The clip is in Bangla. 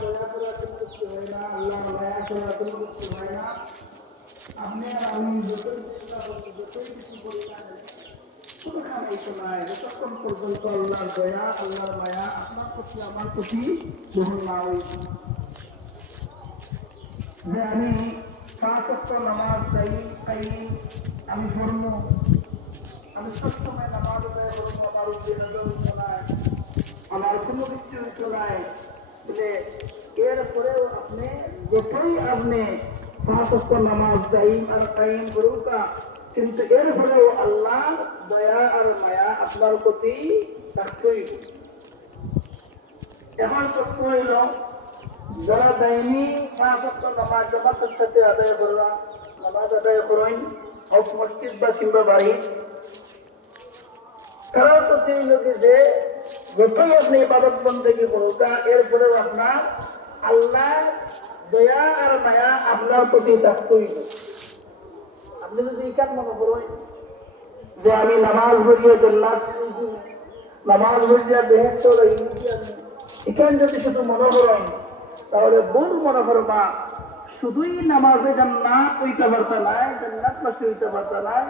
দয়া করে কোনো কিছু আমি নাই আমার নামাজ চাই চাই আমি ধর্ম আমি সবসময় নামাজ আমার কোনো কিছু নাই। যতই আপনি পাঁচ অক্ট নামাজ চাই আর টাইম করুকা, কিন্তু এরপরেও আল্লাহ দয়া আর মায়া আপনার প্রতি থাকতই এখন প্রশ্ন হইল, যারা দায়নি পাঁচ অক্ট নামাজ জামাতের সাথে আদায় করলাম নামাজ আদায় করেন, হোক মসজিদ বা কিংবা বাড়ি তারাও তো সেই লোকে যে যতই আপনি ইবাদত বন্দেগী করুকা, এরপরেও আপনার আল্লাহ দয়া আর মায়া আপনার প্রতি থাকতই আপনি যদি ইকান মনে করেন যে আমি নামাজ পড়িয়ে জন্নাত নামাজ পড়িয়া বেহেস্ত এখানে যদি শুধু মনে করেন তাহলে ভুল মনে করবা শুধুই নামাজে জান্নাত হইতে পারতা নাই, জান্নাত পাশে হইতে পারতা নাই।